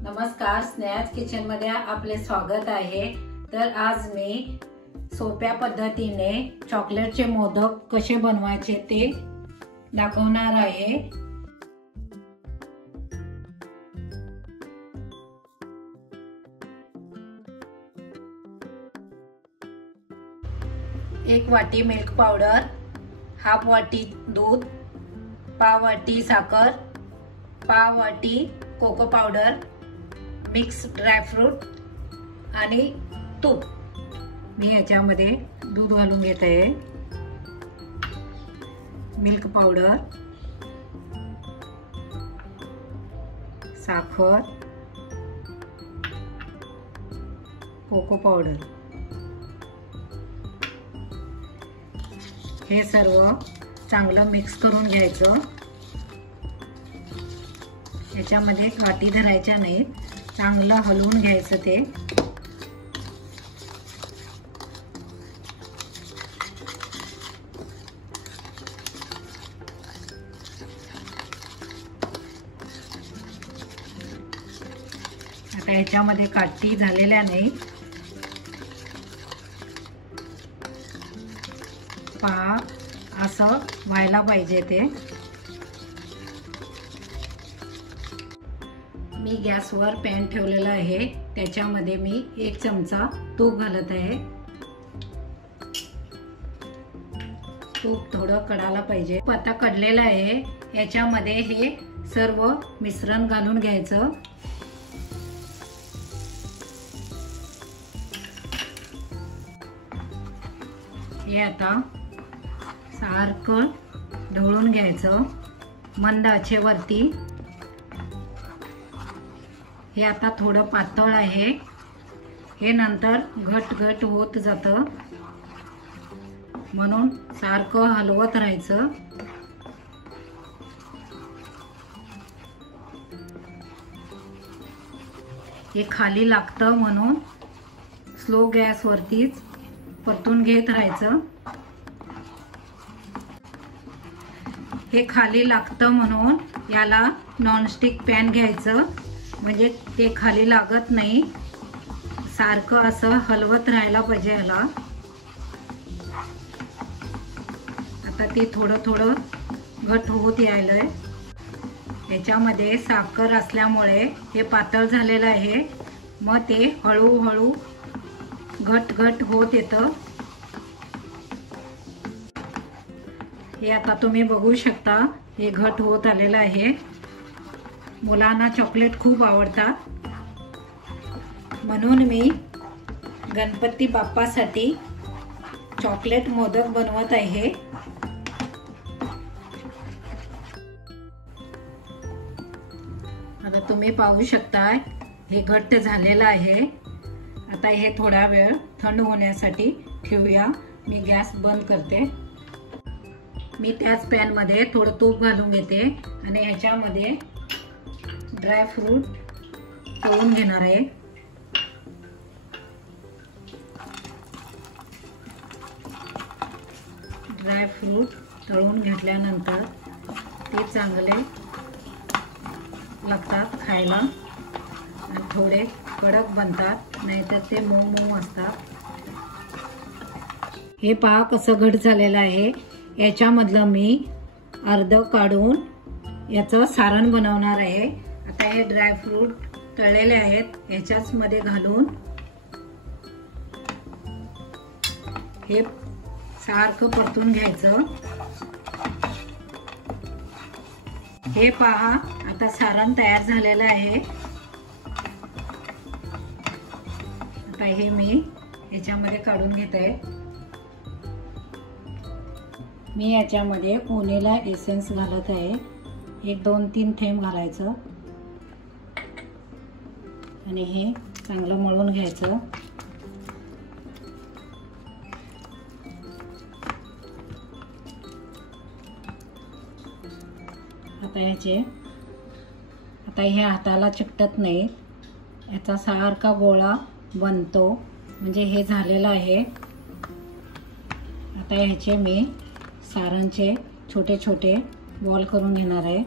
नमस्कार, स्नेहाज किचन मध्ये आपले स्वागत आहे। तर आज मी सोप्या पद्धतीने चॉकलेटचे मोदक कसे बनवायचे ते दाखवणार आहे। एक वाटी मिल्क पावडर, हाफ वाटी दूध, पाव वाटी साखर, पाव वाटी कोको पावडर, मिक्स ड्रायफ्रूट आणि तूप। मी याच्यामध्ये दूध घालून घेत आहे, मिल्क पावडर, साखर, कोको पावडर, हे सर्व चांगलं मिक्स करून घ्यायचं। याच्यामध्ये गाठी धरायच्या नाहीत, चांगलं हलवून घ्यायचं ते। आता याच्यामध्ये गाठी झालेल्या नाहीत, पहा असं व्हायला पाहिजे ते। मी गॅसवर पॅन ठेवलेला आहे, त्याच्यामध्ये मी 1 चमचा तूप घालत आहे। तूप थोडं कडायला पाहिजे। आता कडलेलं आहे, याच्यामध्ये हे सर्व मिश्रण घालून घ्यायचं। हे आता सारखं ढवळून घ्यायचं मंद आचेवरती। हे आता थोडं पातळ आहे, हे नंतर घट होत जातं, म्हणून सारखं हलवत राहायचं। हे खाली लागतं म्हणून स्लो गॅसवरतीच परतून घेत राहायचं। हे खाली लागतं म्हणून याला नॉनस्टिक पॅन घ्यायचं, म्हणजे ते खाली लागत नाही। सारखं असं हलवत राहायला पाहिजे याला। आता ते थोडं घट होत यायलंय। याच्यामध्ये साखर असल्यामुळे हे पातळ झालेलं आहे, मग ते हळूहळू घट होत येतं। हे आता तुम्ही बघू शकता, हे घट होत आलेलं आहे। मुलांना चॉकलेट खूप आवडतात, म्हणून मी गणपती बाप्पासाठी चॉकलेट मोदक बनवत आहे। आता तुम्ही पाहू शकता, हे घट्ट झालेलं आहे। आता हे थोडा वेळ थंड होण्यासाठी ठेवूया। मी गॅस बंद करते। मी त्याच पॅन मध्ये थोडं तूप घालून घेते आणि ह्याच्यामध्ये ड्रायफ्रूट तळून घेणार आहे। ड्रायफ्रूट तळून घेतल्यानंतर ते चांगले लागतात खायला आणि थोडे कडक बनतात, नाहीतर ते मऊ असतात। हे पहा कसं घट झालेलं आहे। याच्यामधलं मी अर्ध काढून याचं सारण बनवणार आहे। आता हे ड्रायफ्रूट तळलेले आहेत, याच्याच मध्ये घालून हे सारखं परतून घ्यायचं। हे पहा, आता सारण तयार झालेलं आहे। आता हे मी याच्यामध्ये काढून घेत आहे। मी याच्यामध्ये व्हॅनिला एसेन्स घालत आहे, 1-2-3 थेंब घालायचं आणि हे चांगलं मळून घ्यायचं। आता हे हाताला चिकटत नाही, याचा सारखा गोळा बनतो, म्हणजे हे झालेलं आहे। आता ह्याचे मी सारणचे छोटे बॉल करून घेणार आहे।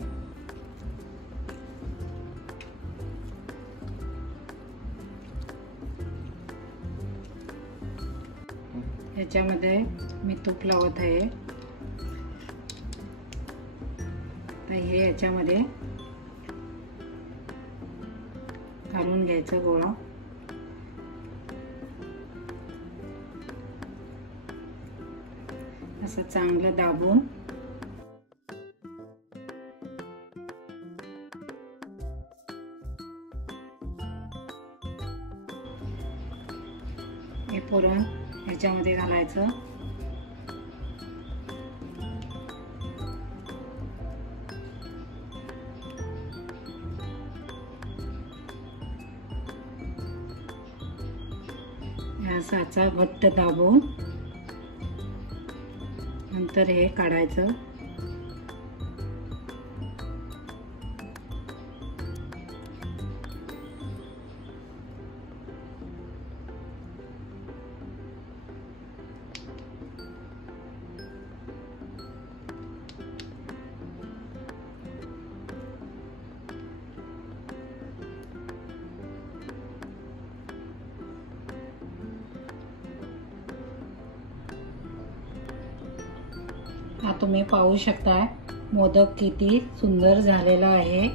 याच्यामध्ये मी तूप लावत आहे। तर हे याच्यामध्ये घालून घ्यायचं गोळा। असं चांगलं दाबून हे पुरण ह्याच्यामध्ये घालायचं। हा साचा घट्ट दाबून नंतर हे काढायचं। हा तुम्ही पाहू शकता मोदक किती सुंदर झालेला आहे।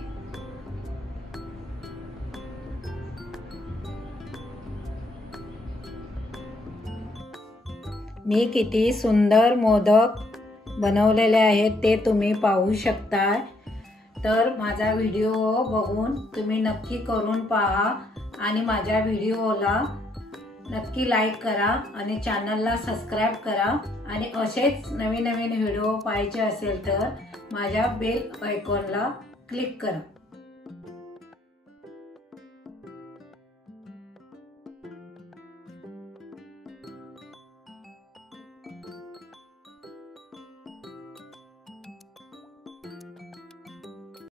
मी किती सुंदर मोदक बनवलेले आहेत ते तुम्ही पाहू शकता। तर माझा व्हिडिओ बघून तुम्ही नक्की करून पहा आणि माझ्या व्हिडिओला नक्की लाईक करा आणि चॅनलला सबस्क्राईब करा आणि असेच नवीन नवीन व्हिडिओ पाहायचे असेल तर माझ्या बेल आयकॉनला क्लिक करा।